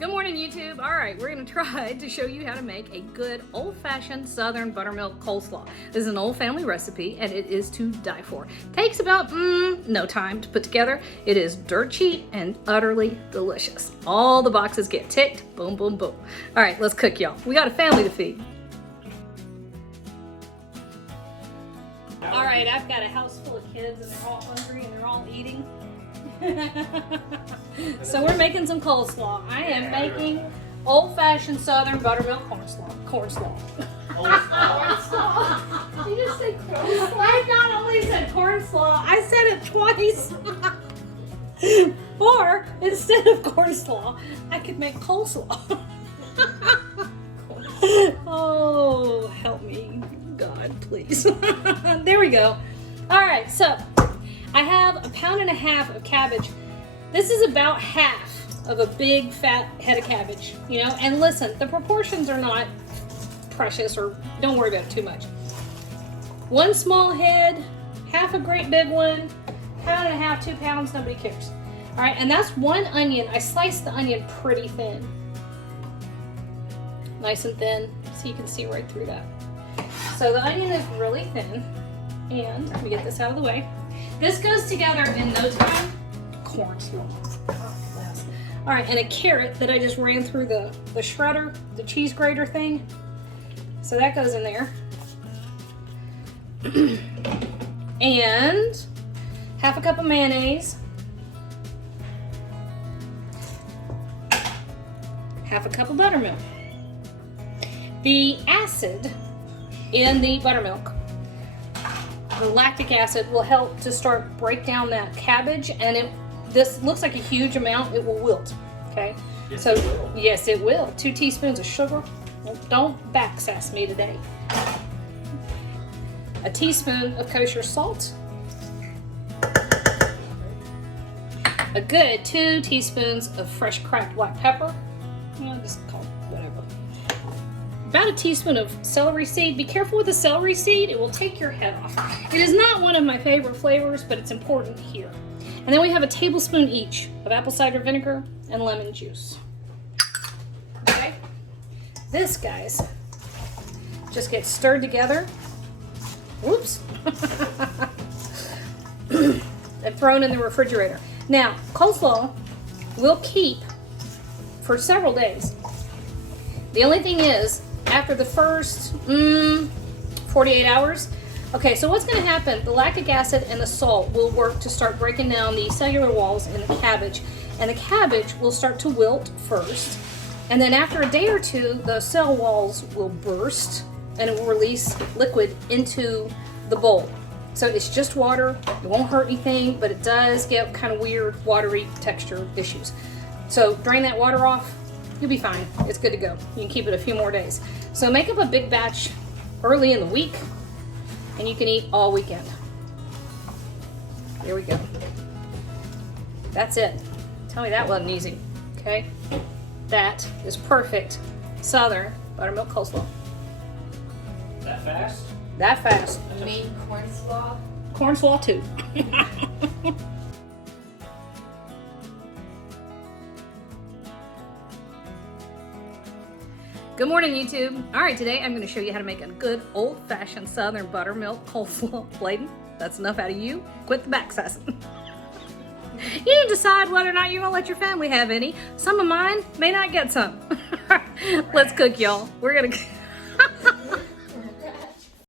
Good morning, YouTube. All right, we're gonna try to show you how to make a good old-fashioned Southern buttermilk coleslaw. This is an old family recipe and it is to die for. Takes about no time to put together. It is dirt cheap and utterly delicious. All the boxes get ticked. Boom, boom, boom. All right, let's cook, y'all. We got a family to feed. All right, I've got a house full of kids and they're all hungry and they're all eating. So we're making some coleslaw. I am making old-fashioned Southern buttermilk coleslaw. Did you just say coleslaw? I not only said cornslaw, I said it twice. Or instead of cornslaw, I could make coleslaw. Oh, help me, God, please. There we go. All right, so I have 1.5 pounds of cabbage. This is about half of a big fat head of cabbage, you know, and listen, the proportions are not precious, or don't worry about it too much. 1 small head, half a great big one, 1.5 pounds, 2 pounds, nobody cares. All right, and that's 1 onion. I sliced the onion pretty thin. Nice and thin, so you can see right through that. So the onion is really thin, and let me get this out of the way. This goes together in no time. Cornslaw. All right, and a carrot that I just ran through the shredder, the cheese grater thing. So that goes in there. And half a cup of mayonnaise. Half a cup of buttermilk. The acid in the buttermilk, the lactic acid, will help to start break down that cabbage, and this looks like a huge amount. It will wilt. Okay, yes, so yes, it will. 2 teaspoons of sugar. Don't backsass me today. A teaspoon of kosher salt. A good 2 teaspoons of fresh cracked black pepper. Just call it whatever. About a teaspoon of celery seed. Be careful with the celery seed. It will take your head off. It is not one of my favorite flavors, but it's important here. And then we have a tablespoon each of apple cider vinegar and lemon juice. Okay? This, guys, just gets stirred together. Whoops. And thrown in the refrigerator. Now, coleslaw will keep for several days. The only thing is, after the first 48 hours, okay, so what's going to happen? The lactic acid and the salt will work to start breaking down the cellular walls in the cabbage, and the cabbage will start to wilt first, and then after a day or two, the cell walls will burst, and it will release liquid into the bowl. So it's just water. It won't hurt anything, but it does get kind of weird, watery texture issues. So drain that water off. You'll be fine. It's good to go. You can keep it a few more days. So make up a big batch early in the week, and you can eat all weekend. There we go. That's it. Tell me that wasn't easy, okay? That is perfect Southern buttermilk coleslaw. That fast? That fast. You mean cornslaw? Cornslaw too. Good morning, YouTube. All right, today I'm going to show you how to make a good old-fashioned Southern buttermilk coleslaw. Layden, that's enough out of you. Quit the backsassing. You decide whether or not you're going to let your family have any. Some of mine may not get some. Let's cook, y'all. We're going to